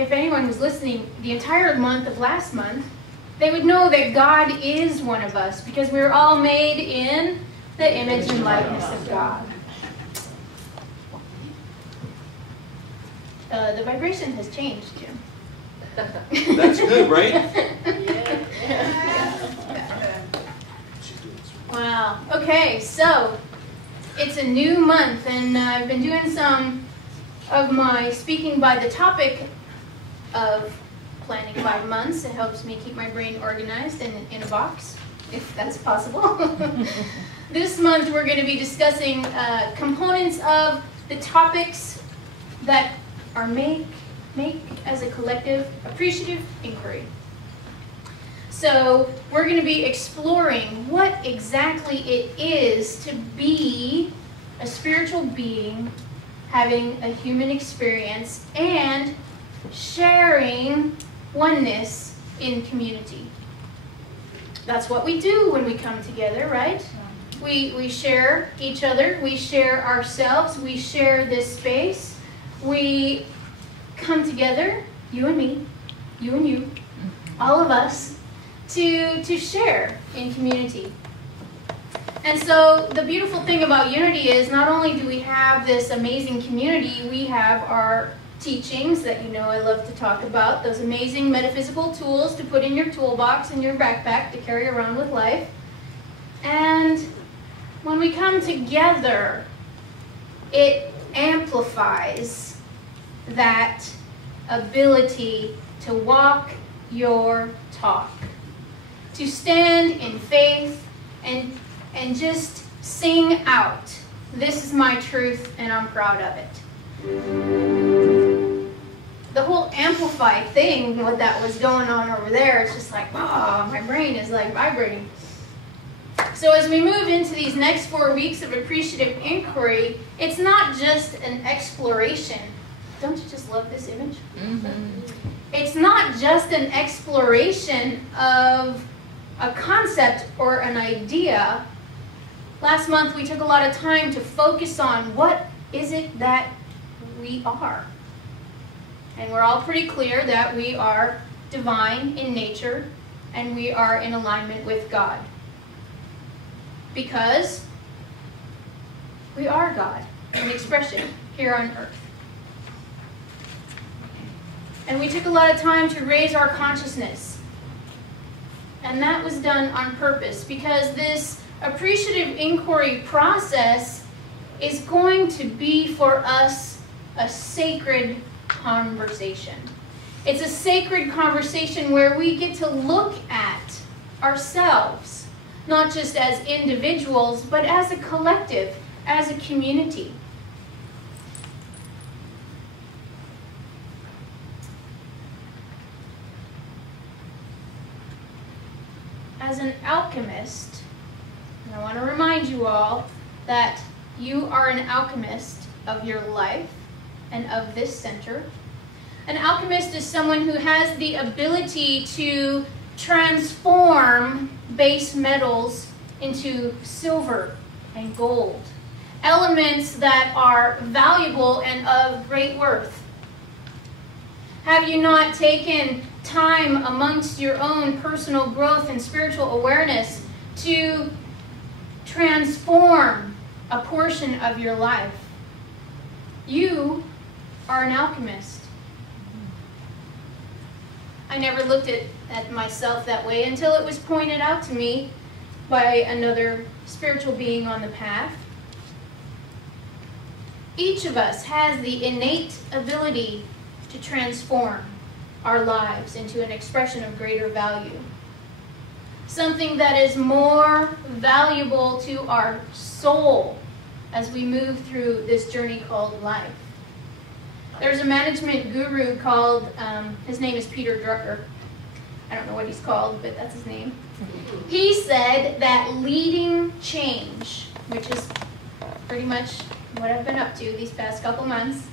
if anyone was listening the entire month of last month, they would know that God is one of us because we're all made in the image and likeness of God. The vibration has changed, Jim. That's good, right? Yeah. Wow. Okay, so it's a new month, and I've been doing some of my speaking by the topic of planning 5 months. It helps me keep my brain organized and in a box, if that's possible. This month we're going to be discussing components of the topics that are make as a collective appreciative inquiry. So we're going to be exploring what exactly it is to be a spiritual being, having a human experience, and sharing oneness in community. That's what we do when we come together, right? We share each other, we share ourselves, we share this space. We come together, you and me, you and you, all of us, to share in community. And so the beautiful thing about unity is not only do we have this amazing community, we have our teachings that you know I love to talk about, those amazing metaphysical tools to put in your toolbox in your backpack to carry around with life. And when we come together, it amplifies that ability to walk your talk, to stand in faith and just sing out, this is my truth and I'm proud of it. The whole amplified thing, what that was going on over there, it's just like, oh, my brain is like vibrating. So as we move into these next 4 weeks of appreciative inquiry, it's not just an exploration. Don't you just love this image? Mm-hmm. It's not just an exploration of a concept or an idea. Last month we took a lot of time to focus on what is it that we are. And we're all pretty clear that we are divine in nature and we are in alignment with God. Because we are God in expression here on earth. And we took a lot of time to raise our consciousness. And that was done on purpose because this appreciative inquiry process is going to be for us a sacred conversation. It's a sacred conversation where we get to look at ourselves, not just as individuals, but as a collective, as a community. As an alchemist, and I want to remind you all that you are an alchemist of your life and of this center. An alchemist is someone who has the ability to transform base metals into silver and gold, elements that are valuable and of great worth. Have you not taken time amongst your own personal growth and spiritual awareness to transform a portion of your life? You are an alchemist. I never looked at myself that way until it was pointed out to me by another spiritual being on the path. Each of us has the innate ability to transform our lives into an expression of greater value. Something that is more valuable to our soul as we move through this journey called life. There's a management guru called, his name is Peter Drucker. I don't know what he's called, but that's his name. He said that leading change, which is pretty much what I've been up to these past couple months,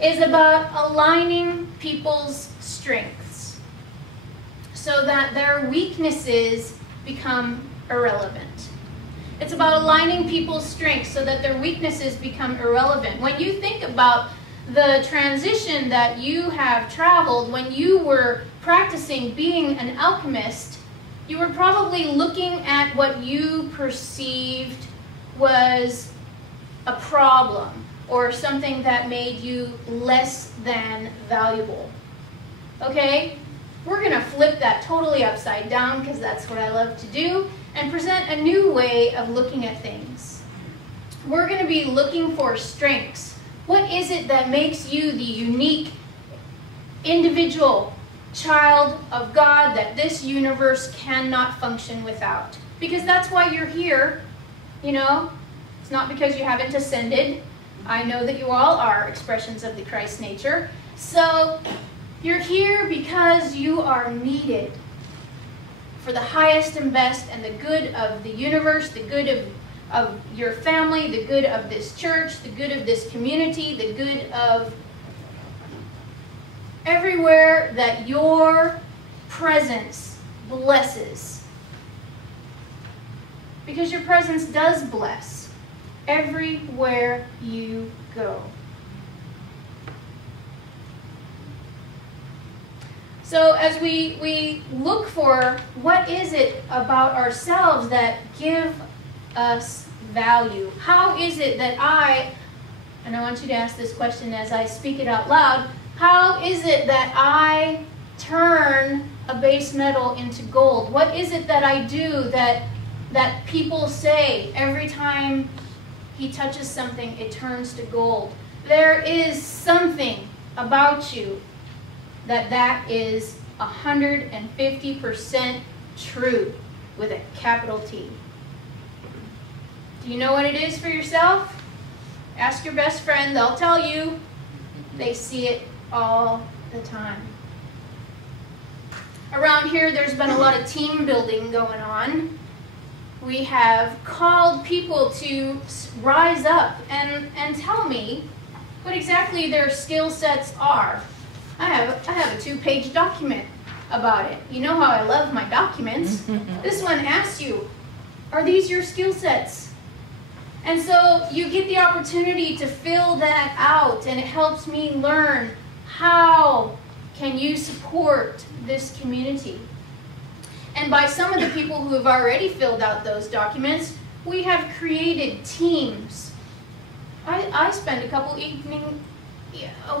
is about aligning people's strengths so that their weaknesses become irrelevant. It's about aligning people's strengths so that their weaknesses become irrelevant. When you think about the transition that you have traveled when you were practicing being an alchemist, you were probably looking at what you perceived was a problem or something that made you less than valuable. Okay? We're going to flip that totally upside down, because that's what I love to do, and present a new way of looking at things. We're going to be looking for strengths. What is it that makes you the unique individual child of God that this universe cannot function without? Because that's why you're here, you know. It's not because you haven't ascended. I know that you all are expressions of the Christ nature. So you're here because you are needed for the highest and best and the good of the universe, the good of your family, the good of this church, the good of this community, the good of everywhere that your presence blesses. Because your presence does bless everywhere you go. So as we look for what is it about ourselves that give us value, how is it that and I want you to ask this question as I speak it out loud, how is it that I turn a base metal into gold? What is it that I do that people say every time he touches something, it turns to gold? There is something about you that is 150% true with a capital T. Do you know what it is for yourself? Ask your best friend, they'll tell you. They see it all the time. Around here, there's been a lot of team building going on. We have called people to rise up and tell me what exactly their skill sets are. I have a 2-page document about it. You know how I love my documents. This one asks you, are these your skill sets? And so you get the opportunity to fill that out, and it helps me learn how can you support this community. And by some of the people who have already filled out those documents, we have created teams. I spend a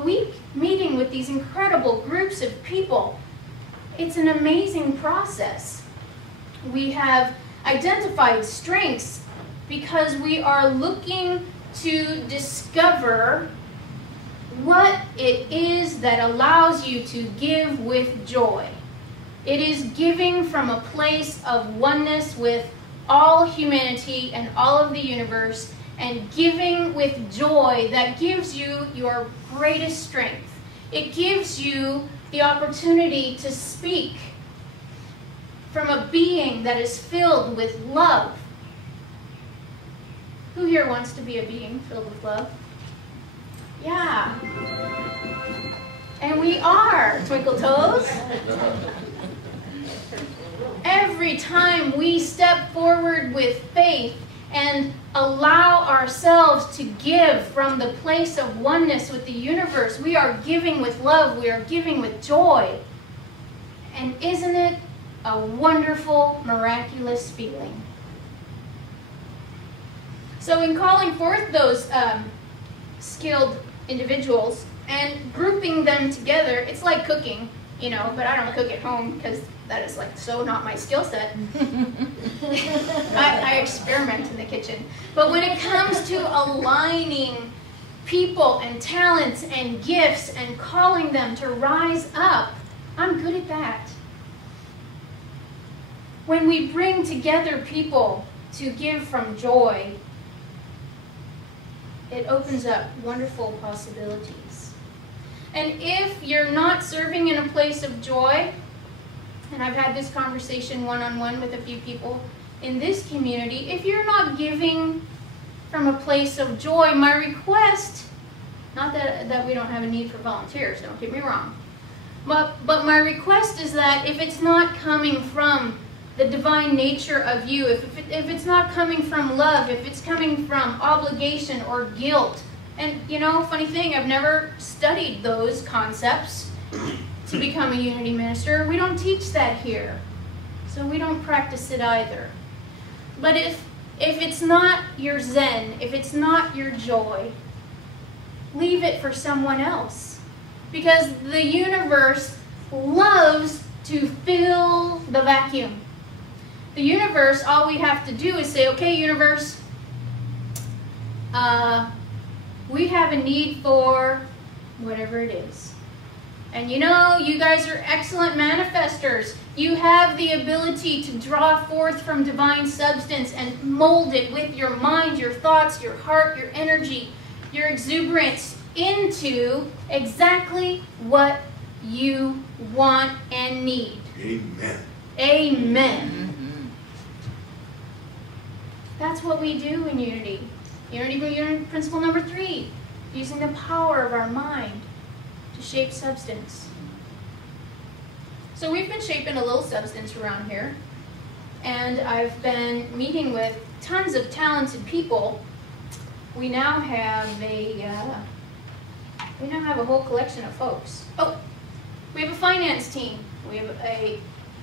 week meeting with these incredible groups of people. It's an amazing process. We have identified strengths because we are looking to discover what it is that allows you to give with joy. It is giving from a place of oneness with all humanity and all of the universe, and giving with joy that gives you your greatest strength. It gives you the opportunity to speak from a being that is filled with love. Who here wants to be a being filled with love? Yeah. And we are, Twinkle Toes. Every time we step forward with faith and allow ourselves to give from the place of oneness with the universe, we are giving with love, we are giving with joy. And isn't it a wonderful, miraculous feeling? So in calling forth those skilled individuals and grouping them together, it's like cooking, you know, but I don't cook at home because that is like so not my skill set. I experiment in the kitchen. But when it comes to aligning people and talents and gifts and calling them to rise up, I'm good at that. When we bring together people to give from joy, it opens up wonderful possibilities. And if you're not serving in a place of joy, and I've had this conversation one-on-one with a few people in this community, if you're not giving from a place of joy, my request, not that we don't have a need for volunteers, don't get me wrong, but my request is that if it's not coming from the divine nature of you, if it's not coming from love, if it's coming from obligation or guilt, And you know, funny thing, I've never studied those concepts to become a unity minister. We don't teach that here. So we don't practice it either. But if it's not your zen, if it's not your joy, leave it for someone else. Because the universe loves to fill the vacuum. The universe, all we have to do is say, okay, universe, we have a need for whatever it is. And you know, you guys are excellent manifestors. You have the ability to draw forth from divine substance and mold it with your mind, your thoughts, your heart, your energy, your exuberance into exactly what you want and need. Amen. Amen. Mm-hmm. That's what we do in Unity. Unity principle number 3, using the power of our mind to shape substance. So we've been shaping a little substance around here, and I've been meeting with tons of talented people. We now have a whole collection of folks. Oh, we have a finance team. We have a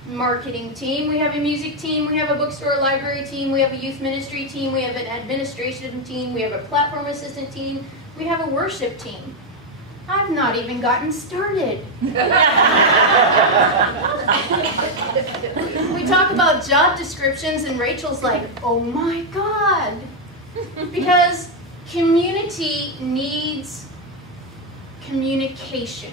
marketing team. We have a music team. We have a bookstore library team. We have a youth ministry team. We have an administration team. We have a platform assistant team. We have a worship team. I've not even gotten started. We talk about job descriptions and Rachel's like, oh my God. Because community needs communication.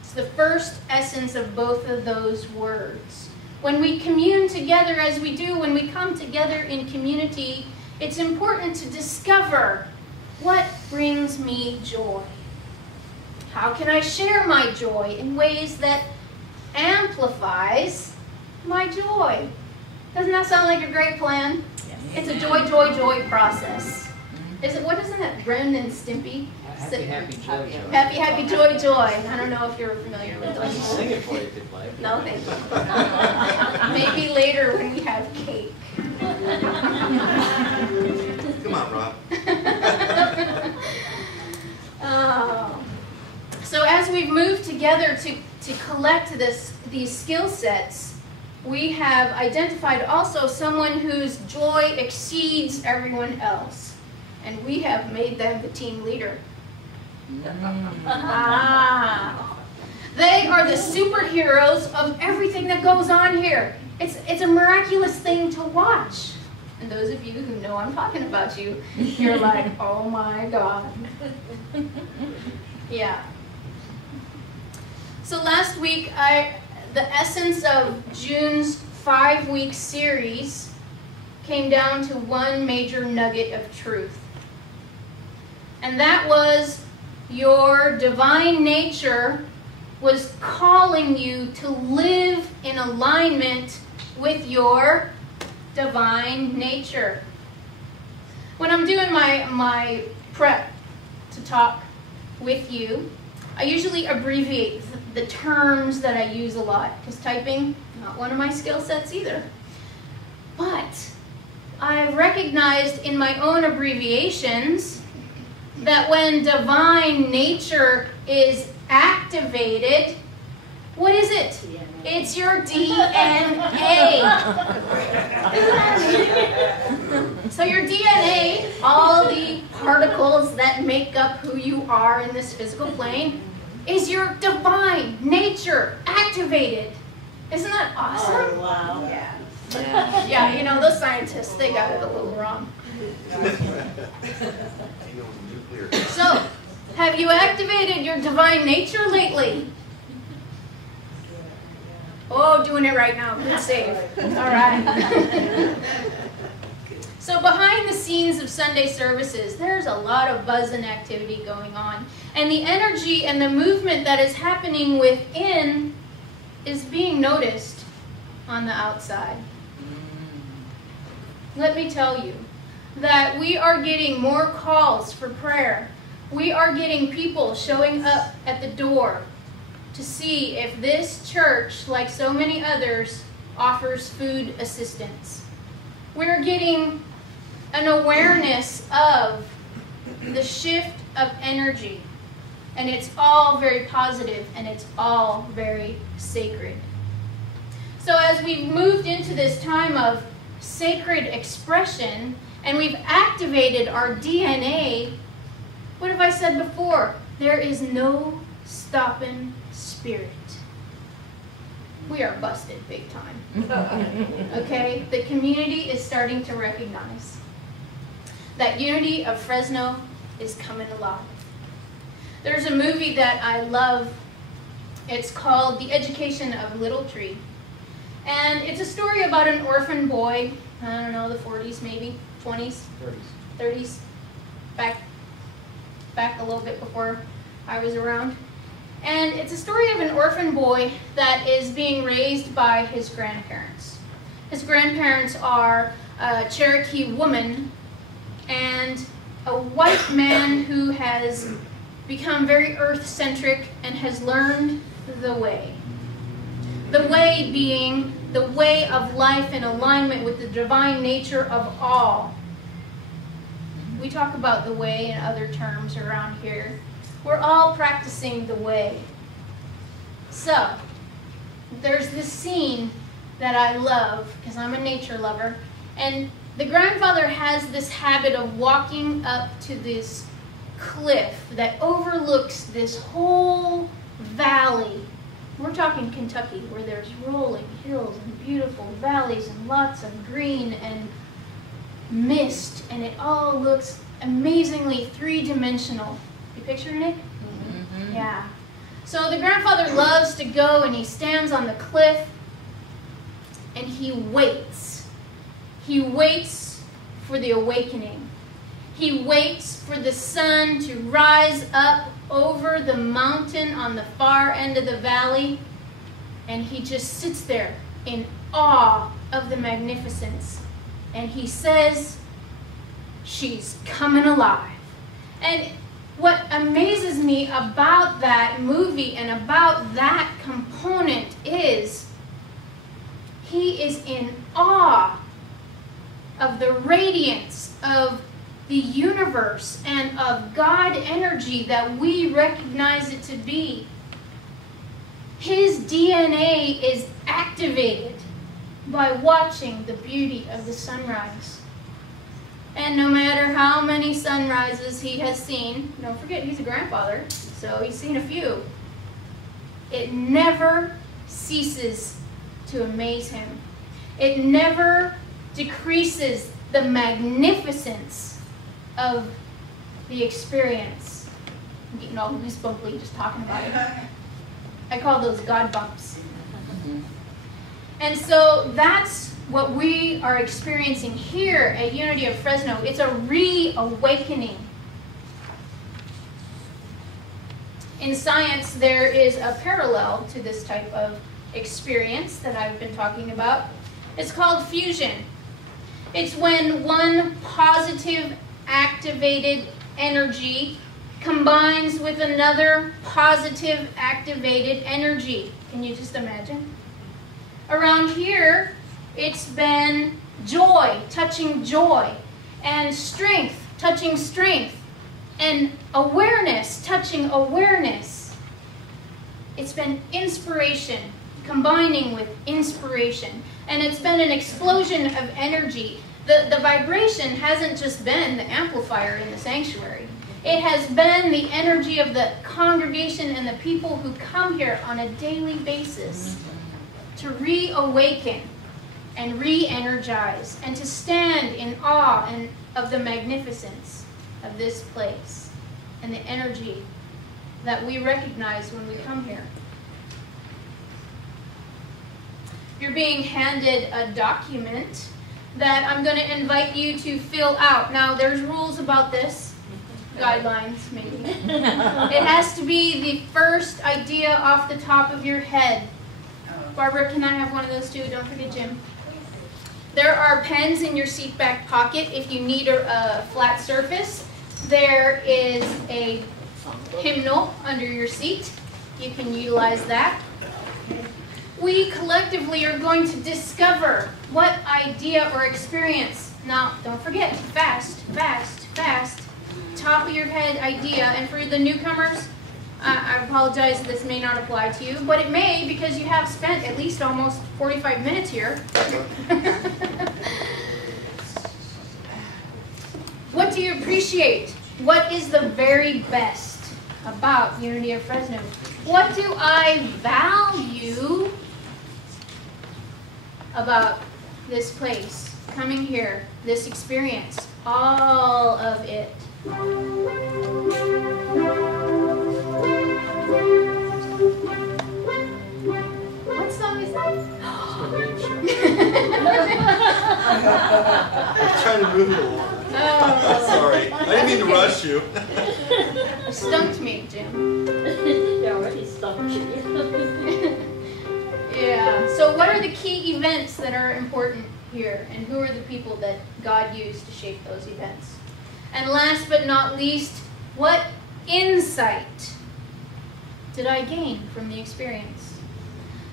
It's the first essence of both of those words. When we commune together as we do, when we come together in community, it's important to discover what brings me joy. How can I share my joy in ways that amplifies my joy? Doesn't that sound like a great plan? Yes. It's a joy, joy, joy process. Is it? What isn't that? Ren and Stimpy? Happy, happy, joy, joy. Happy, happy, joy, joy. I don't know if you're familiar with I those. can sing it for you if you'd like. No, thank you. Maybe later when we have cake. Come on, Rob. Oh. So as we've moved together to collect these skill sets, we have identified also someone whose joy exceeds everyone else. And we have made them the team leader. They are the superheroes of everything that goes on here. It's a miraculous thing to watch. And those of you who know I'm talking about you, you're like, oh my God. Yeah. So last week, the essence of June's 5-week series came down to one major nugget of truth. And that was your divine nature was calling you to live in alignment with your divine nature. When I'm doing my prep to talk with you, I usually abbreviate the terms that I use a lot, because typing, not one of my skill sets either. But I recognized in my own abbreviations that when divine nature is activated, what is it? It's your DNA. So your DNA, all the particles that make up who you are in this physical plane, is your divine nature activated. Isn't that awesome? Oh, wow. Yeah. Yeah, you know, those scientists, they got it a little wrong. So, have you activated your divine nature lately? Oh, doing it right now. Good save. All right. So behind the scenes of Sunday services, there's a lot of buzz and activity going on. And the energy and the movement that is happening within is being noticed on the outside. Let me tell you that we are getting more calls for prayer. We are getting people showing up at the door to see if this church, like so many others, offers food assistance. We're getting an awareness of the shift of energy. And it's all very positive, and it's all very sacred. So as we've moved into this time of sacred expression, and we've activated our DNA, what have I said before? There is no stopping spirit. We are busted big time. Okay? The community is starting to recognize that unity of Fresno is coming alive. There's a movie that I love. It's called The Education of Little Tree. And it's a story about an orphan boy, I don't know, the 40s maybe, 20s? 30s. Back a little bit before I was around. And it's a story of an orphan boy that is being raised by his grandparents. His grandparents are a Cherokee woman and a white man who has become very earth-centric and has learned the way. The way being the way of life in alignment with the divine nature of all. We talk about the way in other terms around here. We're all practicing the way. So, there's this scene that I love because I'm a nature lover, and the grandfather has this habit of walking up to this cliff that overlooks this whole valley. We're talking Kentucky, where there's rolling hills and beautiful valleys and lots of green and mist, and it all looks amazingly three-dimensional. You picture, Nick? Mm-hmm. Yeah. So the grandfather loves to go, and he stands on the cliff, and he waits. He waits for the awakening. He waits for the sun to rise up over the mountain on the far end of the valley, and he just sits there in awe of the magnificence. And he says, "She's coming alive." And what amazes me about that movie and about that component is he is in awe of the radiance of the universe and of God energy that we recognize it to be. His DNA is activated by watching the beauty of the sunrise. And no matter how many sunrises he has seen, don't forget he's a grandfather, so he's seen a few, it never ceases to amaze him. It never decreases the magnificence of the experience. I'm getting all goosebumpy just talking about it. I call those God bumps. And so that's what we are experiencing here at Unity of Fresno. It's a reawakening. In science, there is a parallel to this type of experience that I've been talking about. It's called fusion. It's when one positive activated energy combines with another positive activated energy. Can you just imagine? Around here, it's been joy touching joy, and strength touching strength, and awareness touching awareness. It's been inspiration combining with inspiration, and it's been an explosion of energy. The vibration hasn't just been the amplifier in the sanctuary. It has been the energy of the congregation and the people who come here on a daily basis to reawaken and re-energize and to stand in awe and of the magnificence of this place and the energy that we recognize when we come here. You're being handed a document that I'm going to invite you to fill out. Now, there's rules about this, guidelines maybe. It has to be the first idea off the top of your head. Barbara, can I have one of those too? Don't forget Jim. There are pens in your seat back pocket if you need a flat surface. There is a hymnal under your seat. You can utilize that. We collectively are going to discover what idea or experience. Now, don't forget, fast, fast, fast. top of your head idea, and for the newcomers, I apologize, this may not apply to you, but it may because you have spent at least almost 45 minutes here. What do you appreciate? What is the very best about Unity of Fresno? What do I value about this place, coming here, this experience, all of it? What song is that? I'm trying to move it along. Oh. Sorry. I didn't mean to rush you. You stumped me, Jim. You already stumped you. Yeah. So what are the key events that are important here? And who are the people that God used to shape those events? And last but not least, what insight did I gain from the experience?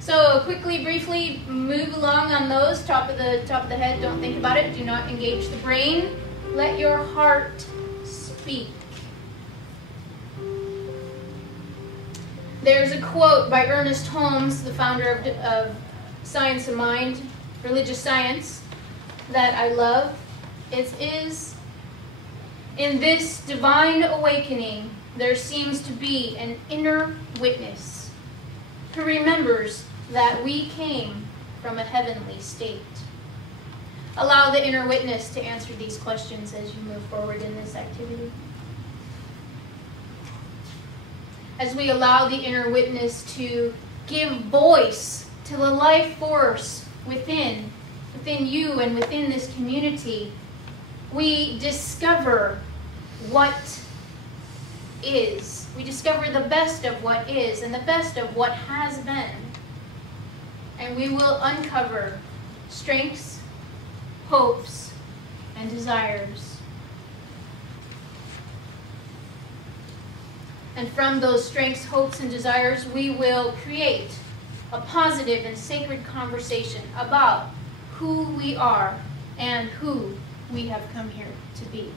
So quickly, briefly, move along on those. Top of the head, don't think about it. Do not engage the brain. Let your heart speak. There's a quote by Ernest Holmes, the founder of Science of Mind, religious science, that I love. It is, "In this divine awakening, there seems to be an inner witness who remembers that we came from a heavenly state." Allow the inner witness to answer these questions as you move forward in this activity. As we allow the inner witness to give voice to the life force within you and within this community, we discover what is. We discover the best of what is and the best of what has been. And we will uncover strengths, hopes, and desires. And from those strengths, hopes, and desires, we will create a positive and sacred conversation about who we are and who we have come here to be.